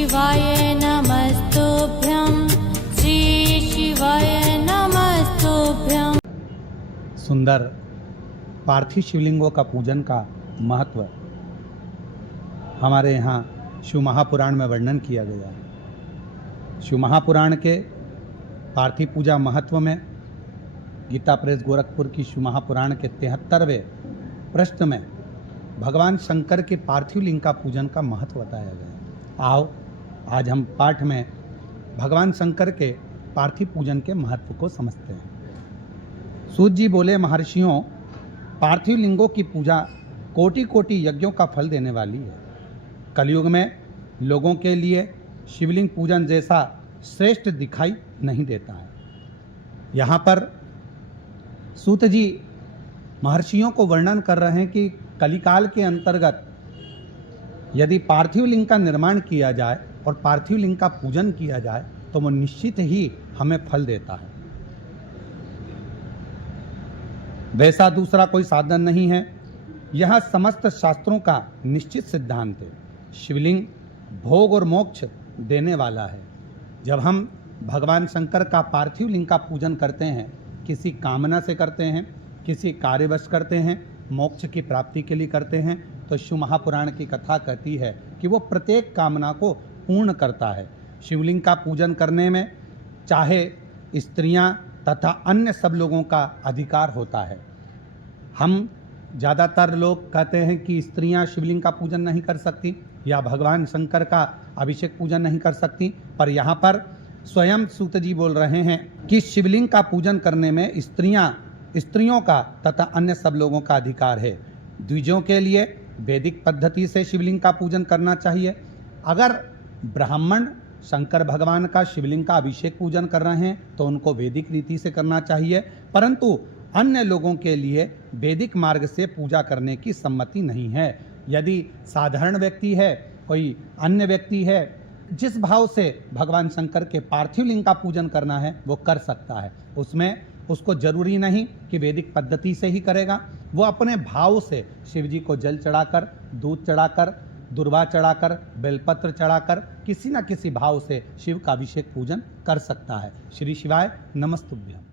शिवाय नमस्तुभ्यं श्री शिवाय नमस्तुभ्यं। सुंदर पार्थिव शिवलिंगों का पूजन का महत्व हमारे यहाँ शिव महापुराण में वर्णन किया गया है। शिव महापुराण के पार्थिव पूजा महत्व में गीता प्रेस गोरखपुर की शिव महापुराण के 73वें पृष्ठ में भगवान शंकर के पार्थिव लिंग का पूजन का महत्व बताया गया है। आओ आज हम पाठ में भगवान शंकर के पार्थिव पूजन के महत्व को समझते हैं। सूत जी बोले, महर्षियों, पार्थिव लिंगों की पूजा कोटि कोटि यज्ञों का फल देने वाली है। कलयुग में लोगों के लिए शिवलिंग पूजन जैसा श्रेष्ठ दिखाई नहीं देता है। यहाँ पर सूत जी महर्षियों को वर्णन कर रहे हैं कि कलिकाल के अंतर्गत यदि पार्थिव लिंग का निर्माण किया जाए और पार्थिव लिंग का पूजन किया जाए तो वो निश्चित ही हमें फल देता है। वैसा दूसरा कोई साधन नहीं है। यह समस्त शास्त्रों का निश्चित सिद्धांत है। शिवलिंग भोग और मोक्ष देने वाला है। जब हम भगवान शंकर का पार्थिव लिंग का पूजन करते हैं, किसी कामना से करते हैं, किसी कार्यवश करते हैं, मोक्ष की प्राप्ति के लिए करते हैं, तो शिव महापुराण की कथा कहती है कि वो प्रत्येक कामना को पूर्ण करता है। शिवलिंग का पूजन करने में चाहे स्त्रियां तथा अन्य सब लोगों का अधिकार होता है। हम ज़्यादातर लोग कहते हैं कि स्त्रियां शिवलिंग का पूजन नहीं कर सकती या भगवान शंकर का अभिषेक पूजन नहीं कर सकती, पर यहाँ पर स्वयं सूत जी बोल रहे हैं कि शिवलिंग का पूजन करने में स्त्रियों का तथा अन्य सब लोगों का अधिकार है। द्विजों के लिए वैदिक पद्धति से शिवलिंग का पूजन करना चाहिए। अगर ब्राह्मण शंकर भगवान का शिवलिंग का अभिषेक पूजन कर रहे हैं तो उनको वैदिक रीति से करना चाहिए, परंतु अन्य लोगों के लिए वैदिक मार्ग से पूजा करने की सम्मति नहीं है। यदि साधारण व्यक्ति है, कोई अन्य व्यक्ति है, जिस भाव से भगवान शंकर के पार्थिव लिंग का पूजन करना है वो कर सकता है। उसमें उसको जरूरी नहीं कि वैदिक पद्धति से ही करेगा। वो अपने भाव से शिव जी को जल चढ़ाकर, दूध चढ़ाकर, दुर्वा चढ़ाकर, बेलपत्र चढ़ाकर किसी न किसी भाव से शिव का अभिषेक पूजन कर सकता है। श्री शिवाय नमस्तुभ्यं।